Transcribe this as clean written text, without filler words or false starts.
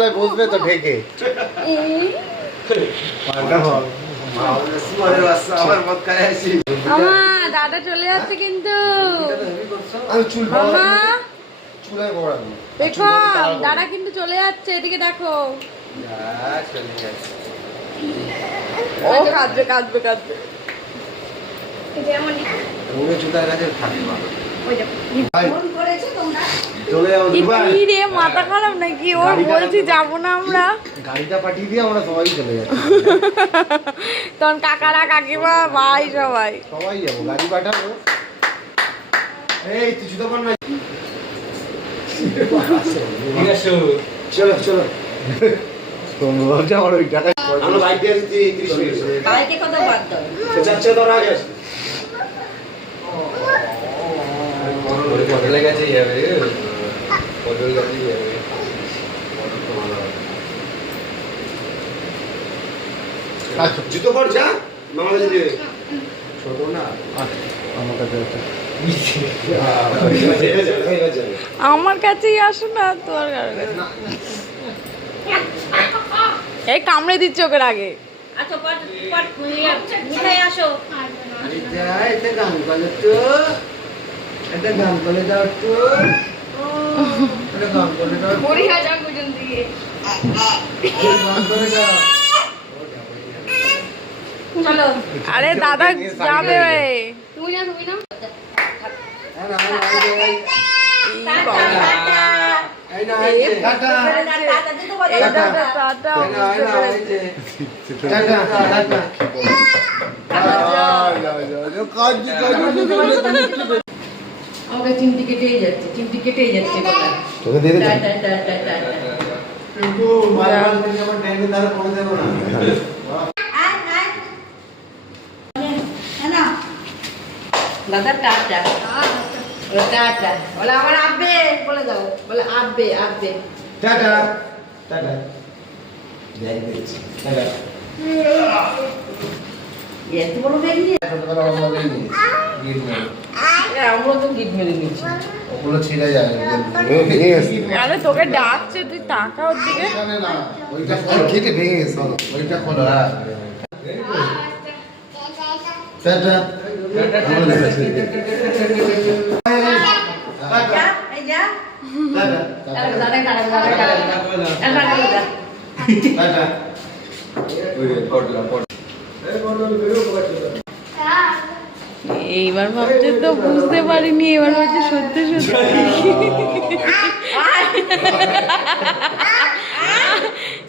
তলায় বসবে তো ঢেকে। দাদা চলে যাচ্ছে কিন্তু দেখো দাদা কিন্তু চলে যাচ্ছে, এদিকে দেখো। ও কাঁদবে কাঁদবে কাঁদবে। মাথা খারাপ নাকি ওর? বলছি যাবো না আমরা, গাড়িটা পাঠিয়ে দিয়ে আমরা সবাই চলে যাচ্ছি। তখন কাকারা কাকিমা ভাই সবাই যাবো, গাড়ি পাঠাবো। এই তুই জুতো পর না। চলো চলো। আমার ওই টাকা আমরা বাইক দিয়ে আসছি 30 মিনিট। বাইকে কত বাদ দাও? যাচ্ছে তো আগে আসি। হোটেলে গেছে যাবে, হোটেল গেছে যাবে। আচ্ছা জুতো পর যা, মামা কাছে দিয়ে ছোট না আমার কাছে আছে। আমার কাছেই আসো না তোর কাছে। এই কামড়ে দিচ্ছে ওকে আগে। আচ্ছা পট পট মিঠাই আসো। আরে যা, এটা গান বলে তো, এটা গান বলে দাও তো, এটা গান বলে দাও। পরি হাজার পর্যন্ত দিয়ে গান বলে দাও। চলো। আরে দাদা যাবে। তুমি না তুমি না। এই না এই যে টাটা টাটা দিতে বলো। এই দাদা টাটা আমাকে চিমটি কেটেই যাচ্ছে, চিমটি কেটেই যাচ্ছে গলা। তোকে দিয়ে দে। Tata tata tata. কিন্তু বারবার করে যখন টাইমে তারা পড়ে দেব না। দাদা টাটা। ওরা টাটা। বলে আমার আব্বে বলে দাও। বলে আব্বে আব্বে। টাটা টাটা দেখ দিচ্ছি টাটা। এত বড় ব্যাগ নিয়ে ছোটবেলা আমরা নিয়ে গিট মেরে আমরা তো গিট মেরে নিয়েছি। ওগুলো ছিঁড়ে যায় ভেঙে গেছে। আরে তোকে ডাকছে, তুই তাকা ওর দিকে। এখানে না ওইটা কেটে ভেঙে গেছে, ওইটা খোলো। হ্যাঁ টাটা যা এই যা। টাটা দাদা কাটা দাদা কাটা। টাটা এইবার ভাবছে তো বুঝতে পারিনি, এবার হচ্ছে সত্যি সত্যি।